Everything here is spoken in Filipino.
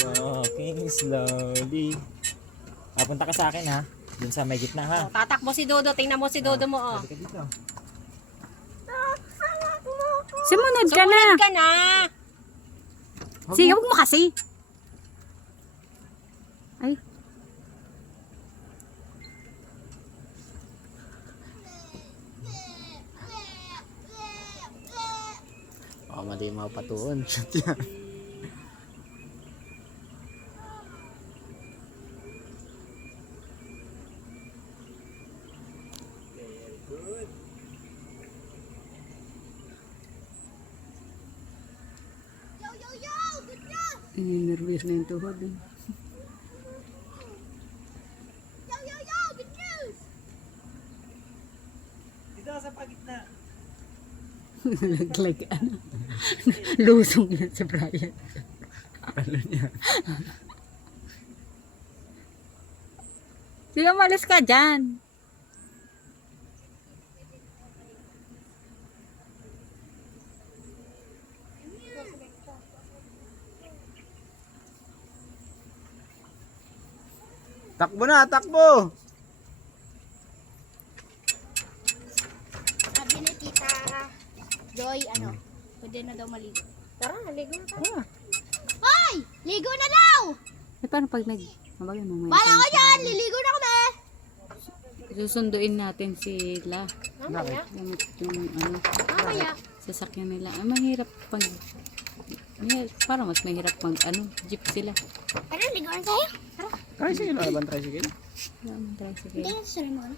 Walking slowly. Papunta ka sa akin ha. Dun sa may gitna ha. Oh, tatakbo si Dodo. Tingnan mo si Dodo mo, oh. Sabi ka dito. Sumunod ka na. Sumunod ka na. Sige, huwag mo kasi. Ay. Oh, mali yung mga patuon. Nervous na yung tuhod. Eh. Dito sa pagitna. Laglag ano. Lusong yan si Brian. Ano niya? Sige, umalis ka dyan. Takbo na, takbo! Sabi ni Tita Joy, ano, pwede na daw maligo. Tara, ligo na tayo. Hoy! Ligo na daw! Eh, paano pag mabagay mo? Bala ko dyan! Liligo na kami! Susunduin natin sila. Mamaya. Yung ano, Mamaya. sasakyan nila. Ay, mahirap pag... Parang mas mahirap pag ano, jeep sila. Tara, ligo na tayo. Tara. Tricycle, wala bang tricycle? Wala naman tricycle. Hindi na sasali mo, ano?